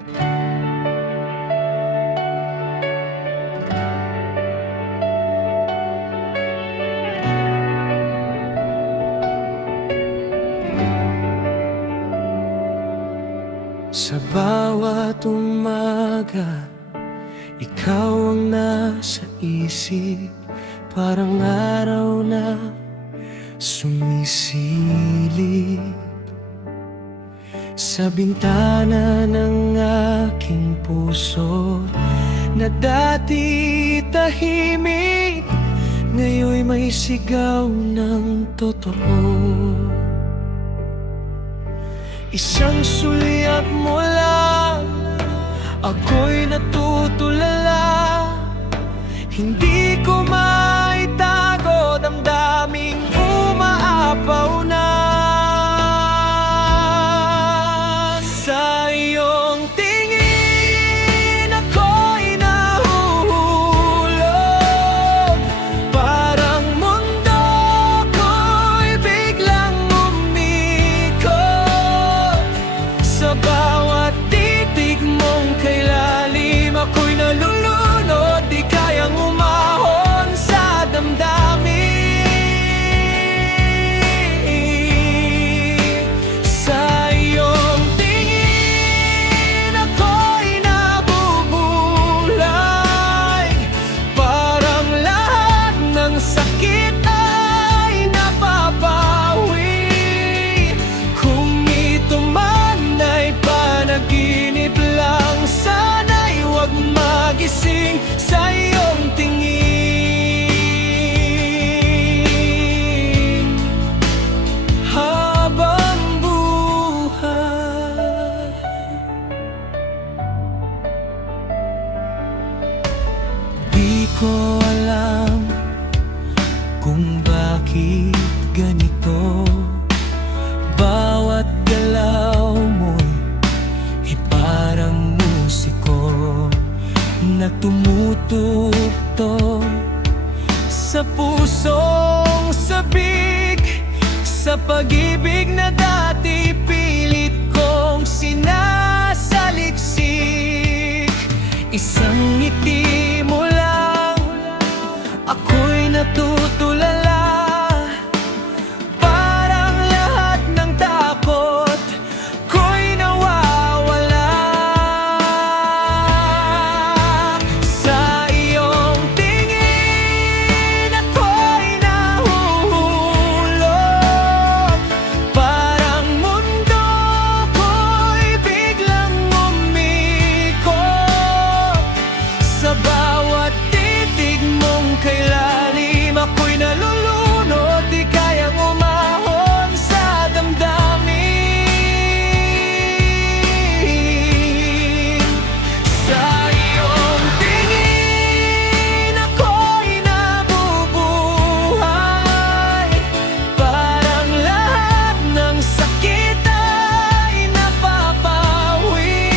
Sa bawat umaga, ikaw ang nasa isip, parang araw na sumisilip sa bintana ng aking puso na dati tahimik, ngayon'y may sigaw ng totoo. Isang sulyap mo lang, ako'y natutulala. Hindi ko maitago, damdaming umaapaw na. Sa iyong tingin ako'y nahuhulog, parang mundo ko'y biglang umikot. Sa bawat titig mong kay lalim, ako'y nalulunod, di kayang umahon sa damdamin. Sa iyong tingin ako'y nabubulay, parang lahat ng sakit ay napapawi. Kung ito man ay panaginip lang, sana'y huwag magising sa iyong tingin habang buhay. Di ko alam kung bakit ganito, bawat galaw mo'y parang musiko na tumutugtog sa pusong sabik, sa pag-ibig na dati pilit kong sinasaliksik. Isang ngiti mo lang, ako'y natutulala, parang lahat ng takot ko'y nawawala. Sa iyong tingin ako'y nahuhulog, parang mundo ko'y biglang umikot. Sa bawat titig mong kay lalim, ako'y nalulunod, di kayang umahon sa damdamin. Sa iyong tingin ako'y nabubuhay, parang lahat ng sakit ay napapawi.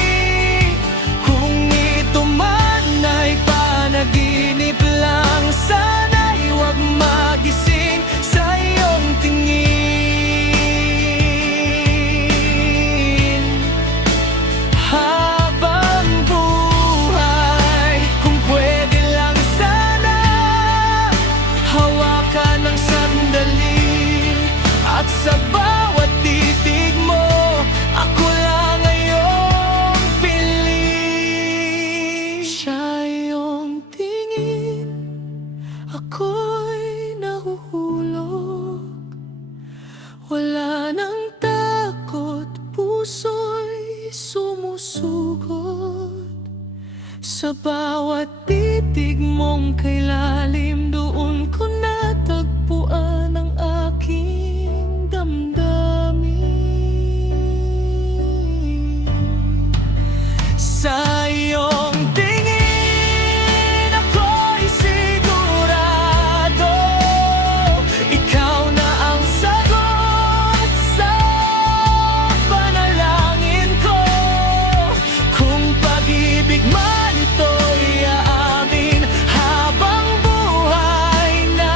Kung ito man ay panaginip lang, sana'y huwag magising sa iyong tingin habang buhay. Kung pwede lang sana, hawakan ng sandali, at sa bawat titig mo, ako lang ngayong piling. Sa iyong tingin ako'y nahuhulog, wala nang takot, puso'y sumusugod. Sa bawat titig mong kay lalim, doon ko natagpuan ang aking damdamin. Sa iyong tingin ako'y sigurado, ikaw na ang sagot sa panalangin ko. Kung pag-ibig man ito'y aamin, habang buhay na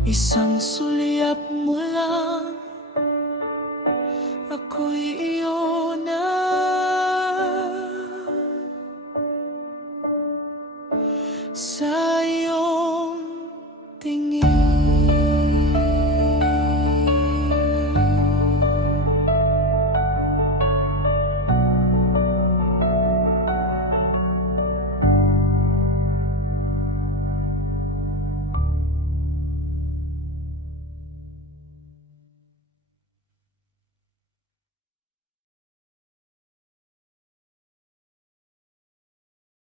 Isang sulyap mo lang, ako'y iyo na. Sa